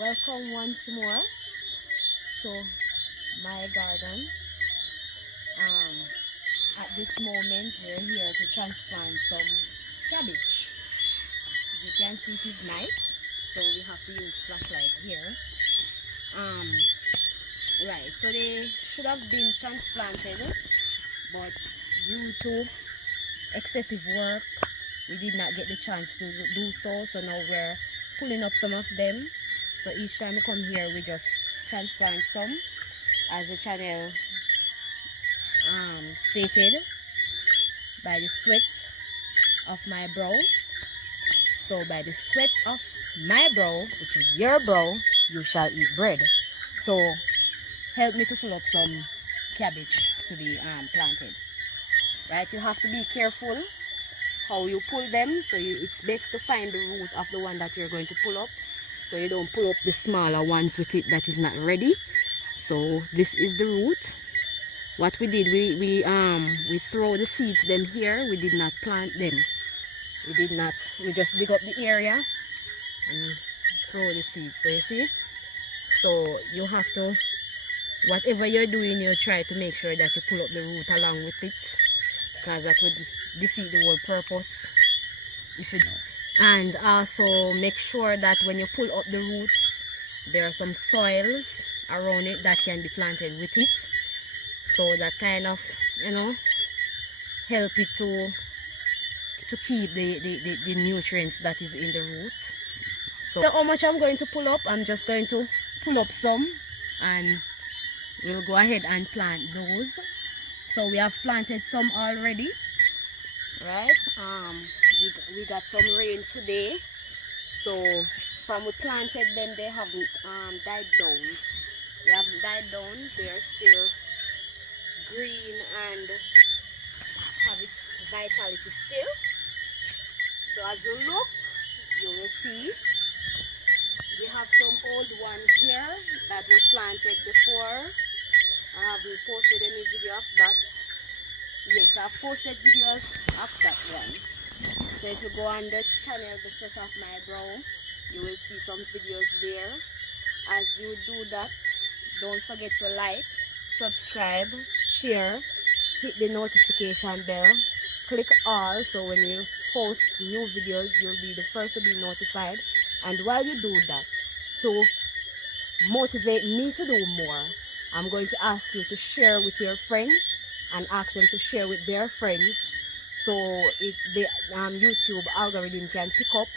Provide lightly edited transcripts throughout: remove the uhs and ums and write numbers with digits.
Welcome once more to my garden. At this moment we're here to transplant some cabbage. As you can see, it is night, so we have to use flashlight here. Right, so they should have been transplanted, but due to excessive work we did not get the chance to do so. So now we're pulling up some of them. So each time we come here we just transplant some, as the channel stated, by the sweat of my brow. So by the sweat of my brow, which is your brow, you shall eat bread. So help me to pull up some cabbage to be planted. Right, you have to be careful how you pull them. So it's best to find the root of the one that you're going to pull up, so you don't pull up the smaller ones with it that is not ready. So this is the root. What we did, we throw the seeds them here. We did not plant them. We just dig up the area and throw the seeds. So you see, so you have to, whatever you're doing, you try to make sure that you pull up the root along with it, because that would defeat the whole purpose if you don't. And also make sure that when you pull up the roots, there are some soils around it that can be planted with it, so that kind of, you know, help it to keep the nutrients that is in the roots. So how much I'm going to pull up, I'm just going to pull up some and we'll go ahead and plant those. So we have planted some already, right? We got some rain today, so from we planted them, they haven't died down. They haven't died down. They're still green and have its vitality still. So as you look, you will see we have some old ones here that was planted before. I haven't posted any video of that. Yes, I've posted videos of that one. So if you go on the channel, The Sweat of My Brow, you will see some videos there. As you do that, don't forget to like, subscribe, share, hit the notification bell, click all, so when you post new videos, you'll be the first to be notified. And while you do that, to motivate me to do more, I'm going to ask you to share with your friends and ask them to share with their friends, so the YouTube algorithm can pick up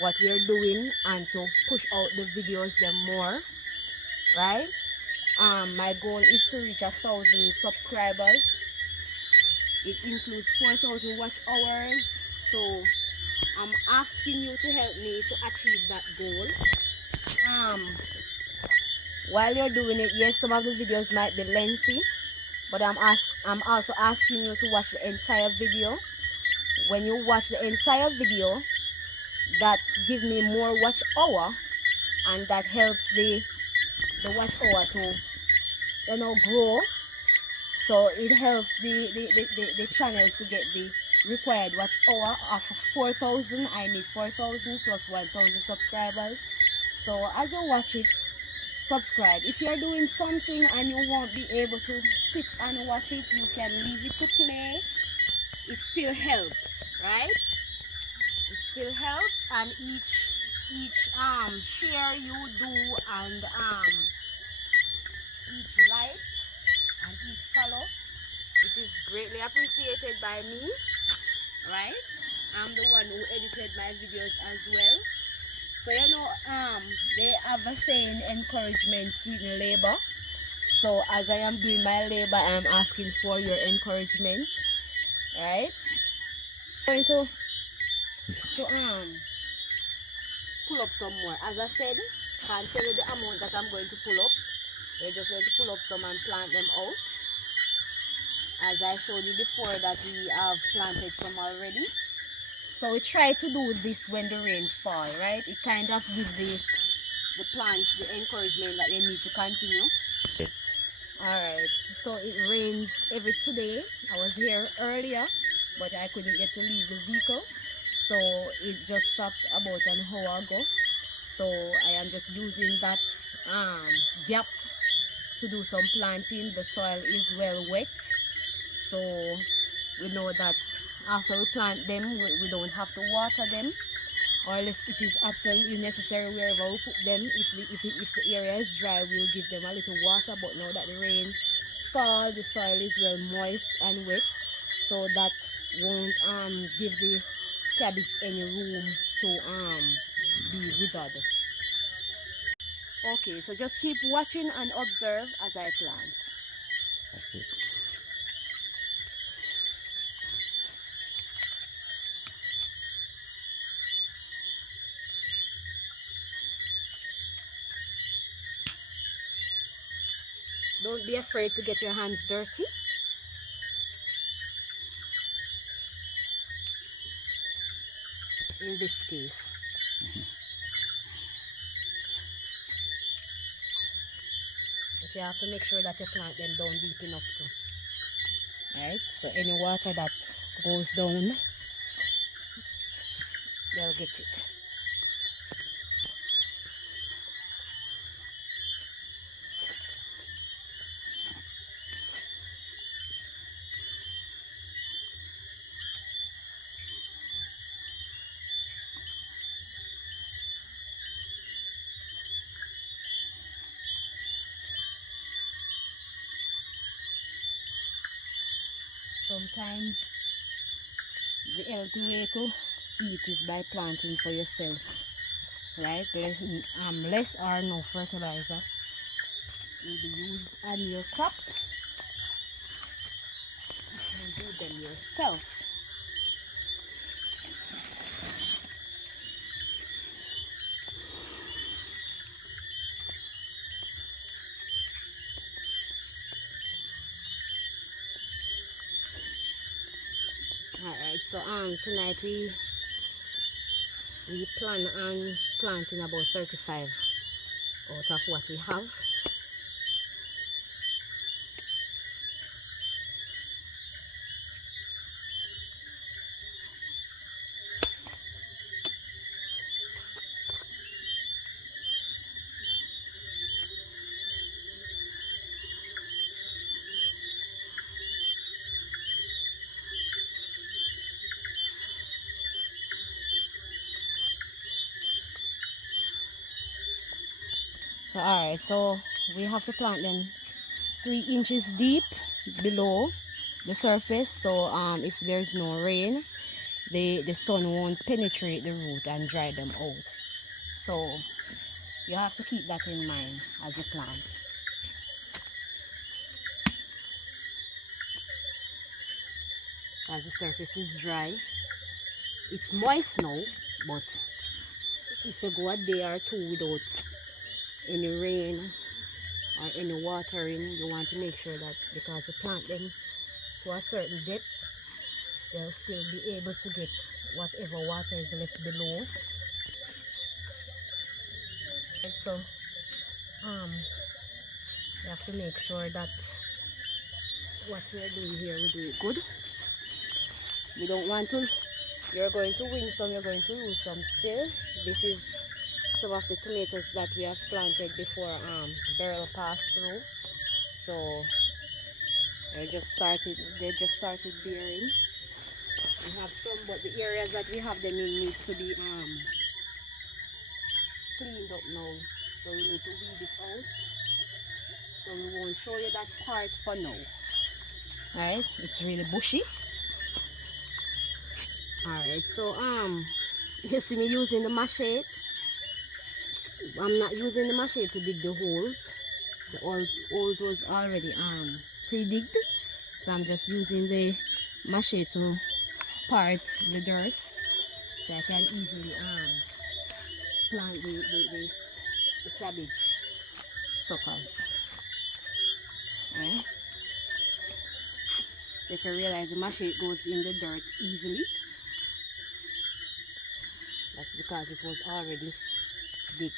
what we are doing and to push out the videos them more, right? My goal is to reach 1,000 subscribers. It includes 4,000 watch hours, so I'm asking you to help me to achieve that goal. While you're doing it, yes, some of the videos might be lengthy, but I'm also asking you to watch the entire video. When you watch the entire video, that gives me more watch hour, and that helps the watch hour to, you know, grow. So it helps the channel to get the required watch hour of 4,000. I need 4,000 plus 1,000 subscribers. So as you watch it, subscribe. If you're doing something and you won't be able to sit and watch it, you can leave it to play. It still helps, right? It still helps, and each share you do, and each like and each follow, it is greatly appreciated by me, right? I'm the one who edited my videos as well. So you know, they have a saying, encouragement sweeten labor. So as I am doing my labor, I am asking for your encouragement, right? I'm going to pull up some more. As I said, can't tell you the amount that I'm going to pull up. We're just going to pull up some and plant them out, as I showed you before that we have planted some already. So we try to do this when the rain fall, right? It kind of gives the plants the encouragement that they need to continue. Alright, so it rains every 2 days. I was here earlier, but I couldn't get to leave the vehicle, so it just stopped about an hour ago. So I am just using that gap to do some planting. The soil is well wet, so we know that after we plant them, we don't have to water them, or unless it is absolutely necessary wherever we put them. If the area is dry, we'll give them a little water, but now that the rain fall, the soil is well moist and wet, so that won't give the cabbage any room to be withered. Okay, so just keep watching and observe as I plant. That's it. Don't be afraid to get your hands dirty. In this case. But you have to make sure that you plant them down deep enough too. Right? So any water that goes down, they'll get it. Sometimes the healthy way to eat is by planting for yourself. Right? Less or no fertilizer will be used on your crops. You do them yourself. Alright, so tonight we plan on planting about 35 out of what we have. So alright, so we have to plant them 3 inches deep below the surface, so if there's no rain, the sun won't penetrate the root and dry them out. So you have to keep that in mind as you plant. As the surface is dry, it's moist now, but if you go a day or two without any rain or any watering, you want to make sure that because you plant them to a certain depth, they'll still be able to get whatever water is left below. And so you have to make sure that what we're doing here, we do it good. We don't want to, you're going to win some, you're going to lose some still. This is some of the tomatoes that we have planted before barrel passed through. So they just started bearing. We have some, but the areas that we have them in needs to be cleaned up now. So we need to weed it out. So we won't show you that part for now. Alright, it's really bushy. Alright, so you see me using the machete. I'm not using the machete to dig the holes. The holes was already pre-digged. So I'm just using the machete to part the dirt so I can easily plant the cabbage suckers. Right? So if you realize the machete goes in the dirt easily, that's because it was already digged.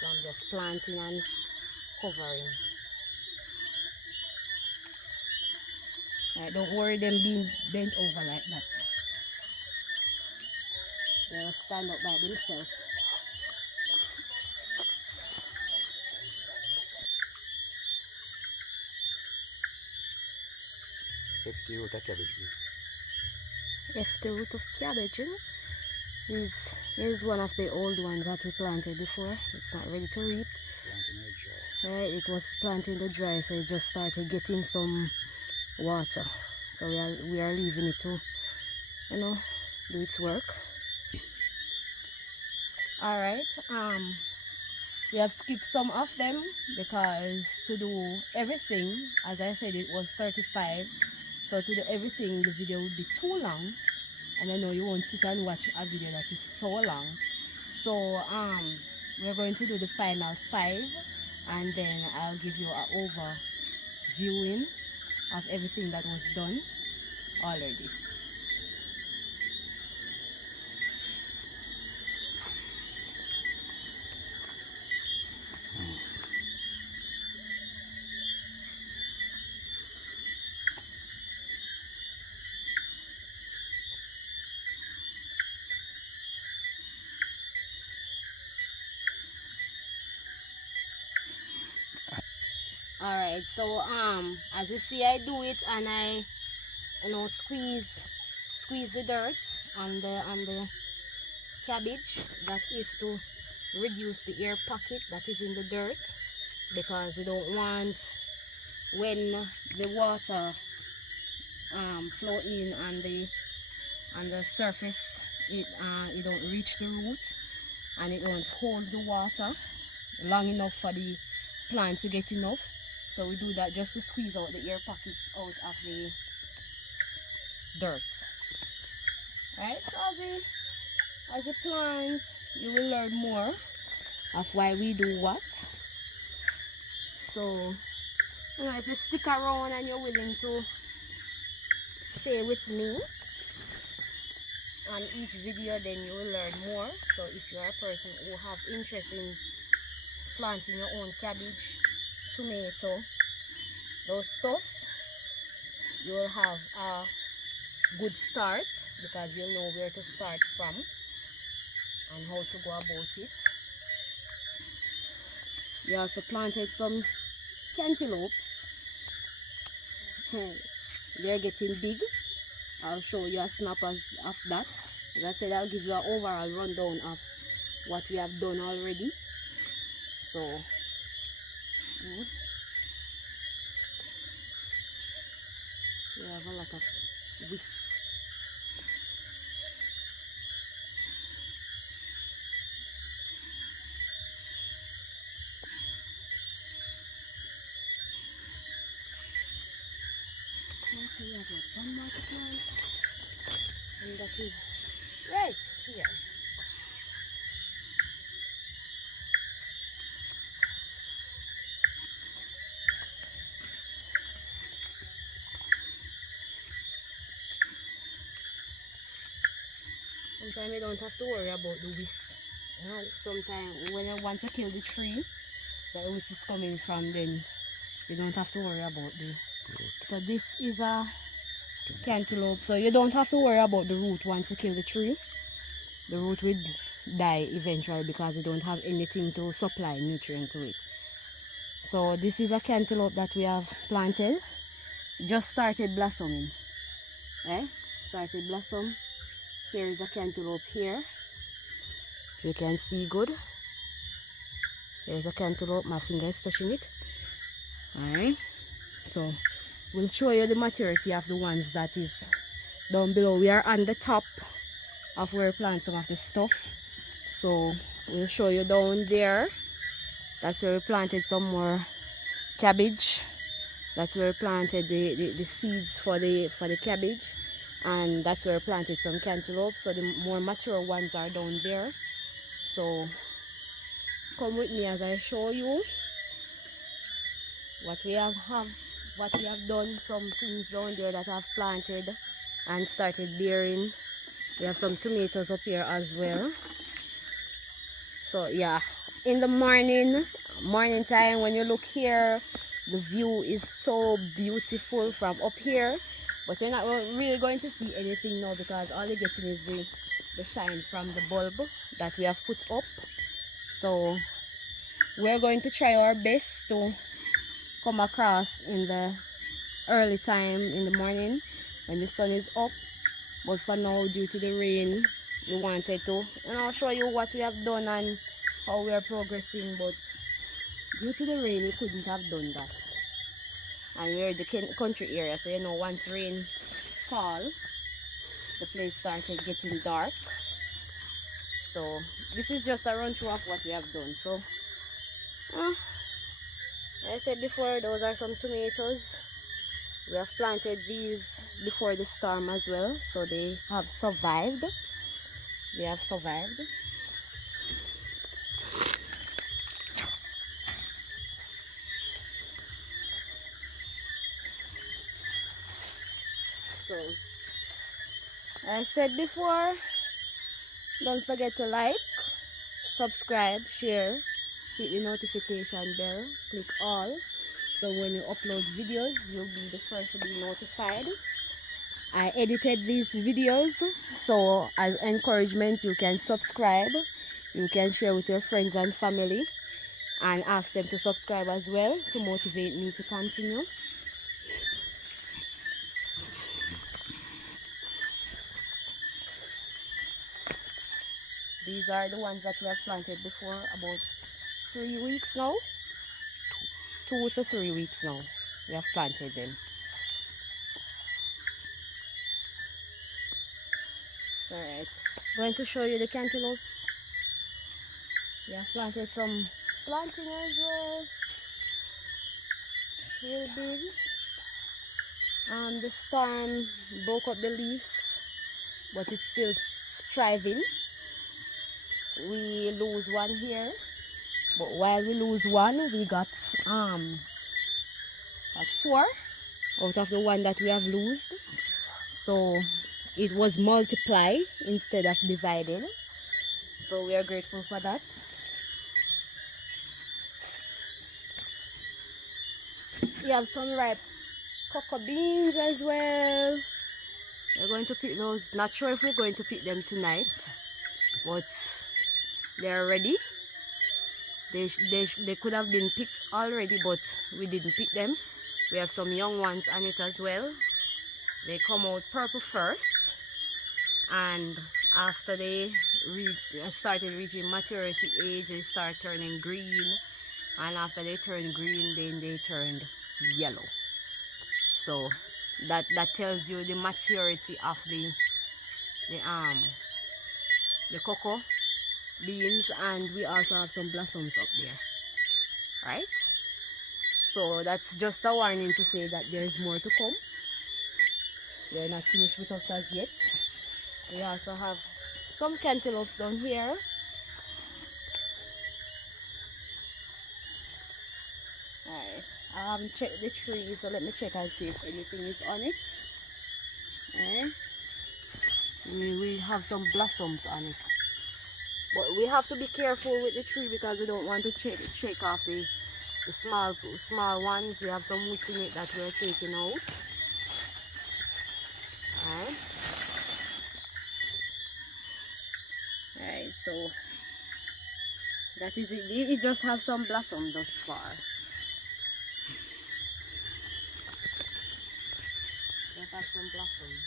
So I'm just planting and covering. Right, don't worry them being bent over like that. They'll stand up by themselves. Hefty root of cabbage. Hefty root of cabbage, is one of the old ones that we planted before. It's not ready to reap. Right, it was planted in the dry, so it just started getting some water. So we are leaving it to, do its work. All right. We have skipped some of them because to do everything, as I said, it was 35. So to do everything, the video would be too long, and I know you won't sit and watch a video that is so long. So we're going to do the final 5, and then I'll give you an overviewing of everything that was done already. All right, so as you see, I do it, and I squeeze the dirt on the cabbage. That is to reduce the air pocket that is in the dirt, because we don't want, when the water flow in on the surface, it don't reach the root, and it won't hold the water long enough for the plant to get enough. So we do that just to squeeze out the air pockets out of the dirt. Right, so as you plant, you will learn more of why we do what. So if you stick around and you're willing to stay with me on each video, then you will learn more. So if you're a person who have interest in planting your own cabbage, tomato, those stuff, you will have a good start, because you'll know where to start from and how to go about it. We also planted some cantaloupes. They're getting big. I'll show you a snap of that. As I said, I'll give you an overall rundown of what we have done already. So we have a lot of this. So we have one more to plant, and that is right here. Sometimes you don't have to worry about the whisk. Sometimes when you want to kill the tree, the whisk is coming from, then you don't have to worry about the root. So this is a cantaloupe, so you don't have to worry about the root once you kill the tree. The root will die eventually because you don't have anything to supply nutrient to it. So this is a cantaloupe that we have planted. Just started blossoming. Started blossom. Here is a cantaloupe here. If you can see good. There's a cantaloupe, my finger is touching it. Alright. So we'll show you the maturity of the ones that is down below. We are on the top of where we plant some of the stuff. So we'll show you down there. That's where we planted some more cabbage. That's where we planted the seeds for the cabbage. And that's where we planted some cantaloupe. So the more mature ones are down there. So come with me as I show you what we have done. Some things down there that I've planted and started bearing. We have some tomatoes up here as well. So yeah, in the morning time, when you look here, the view is so beautiful from up here, but you're not really going to see anything now because all you're getting is the shine from the bulb that we have put up. So we're going to try our best to come across in the early time in the morning when the sun is up, but for now, due to the rain, we wanted to show you what we have done and how we are progressing, but due to the rain we couldn't have done that. And we're in the country area, so once rain fall, the place started getting dark. So this is just a run through of what we have done. So like I said before, those are some tomatoes. We have planted these before the storm as well, so they have survived. They have survived. So I said before, don't forget to like, subscribe, share, hit the notification bell, click all, so when you upload videos you'll be the first to be notified. I edited these videos, so as encouragement you can subscribe, you can share with your friends and family and ask them to subscribe as well to motivate me to continue. These are the ones that we have planted before, about 3 weeks now. 2 to 3 weeks now we have planted them. Alright, going to show you the cantaloupes. We have planted some planting as well. It's really big. The storm broke up the leaves, but it's still thriving. We lose one here, but while we lose one, we got 4 out of the one that we have lost. So it was multiplied instead of divided. So we are grateful for that. We have some ripe cocoa beans as well. We're going to pick those. Not sure if we're going to pick them tonight, but they're ready. They could have been picked already, but we didn't pick them. We have some young ones on it as well. They come out purple first, and after they started reaching maturity age, they start turning green, and after they turn green, then they turned yellow. So that tells you the maturity of the cocoa beans, and we also have some blossoms up there, right? So that's just a warning to say that there's more to come. They're not finished with us as yet. We also have some cantaloupes down here. Alright, I haven't checked the tree, so let me check and see if anything is on it. Alright, we have some blossoms on it, but we have to be careful with the tree because we don't want to shake off the small ones. We have some wood in it that we're taking out. Alright, so that is it. It just have some blossom thus far. Just have some blossoms.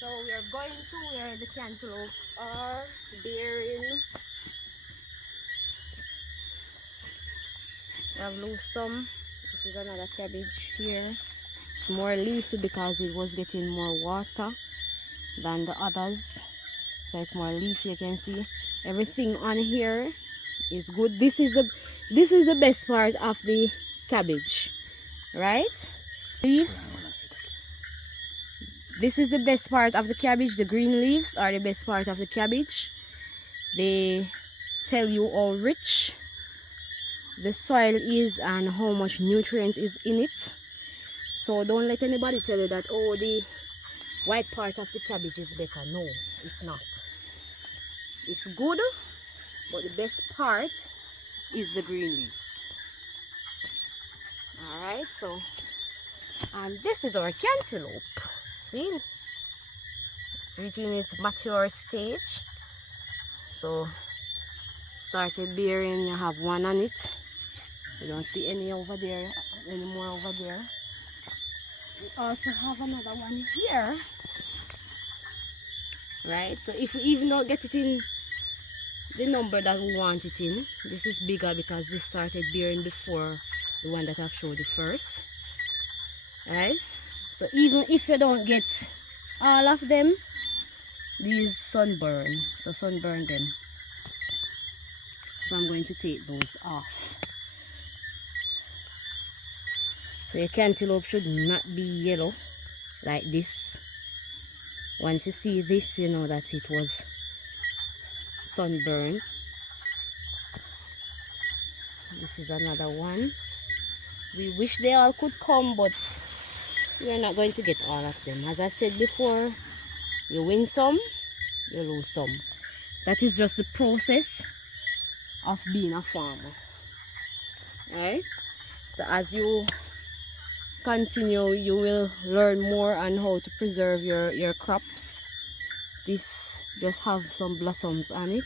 So we are going to where the cantaloupes are bearing. We have lost some. This is another cabbage here. It's more leafy because it was getting more water than the others, so it's more leafy. You can see everything on here is good. This is the best part of the cabbage, right? Leaves. This is the best part of the cabbage. The green leaves are the best part of the cabbage. They tell you how rich the soil is and how much nutrient is in it. So don't let anybody tell you that, oh, the white part of the cabbage is better. No, it's not. It's good, but the best part is the green leaves. Alright, so, and this is our cantaloupe. See? It's reaching its mature stage. So, started bearing, you have one on it. You don't see any over there, any more over there. We also have another one here. Right, so if we even don't get it in the number that we want it in, this is bigger because this started bearing before the one that I've showed you first. Right, so even if you don't get all of them, these sunburn, so sunburn them. So I'm going to take those off. So your cantaloupe should not be yellow like this. Once you see this, you know that it was sunburn. This is another one. We wish they all could come, but we're not going to get all of them. As I said before, you win some, you lose some. That is just the process of being a farmer. Right? So as you continue, you will learn more on how to preserve your crops. This just have some blossoms on it.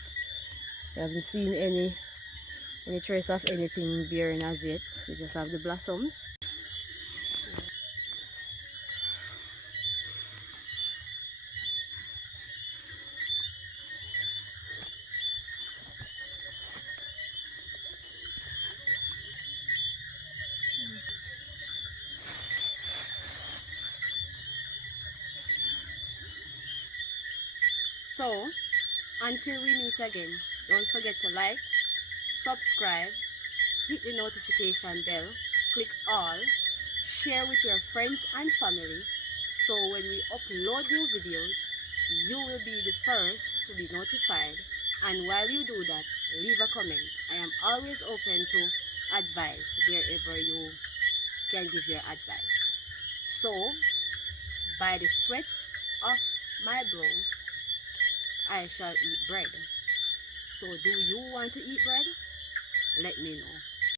I haven't seen any trace of anything bearing as yet. We just have the blossoms. So, until we meet again, don't forget to like, subscribe, hit the notification bell, click all, share with your friends and family, so when we upload new videos, you will be the first to be notified. And while you do that, leave a comment. I am always open to advice wherever you can give your advice. So, by the sweat of my brow, I shall eat bread. So do you want to eat bread? Let me know.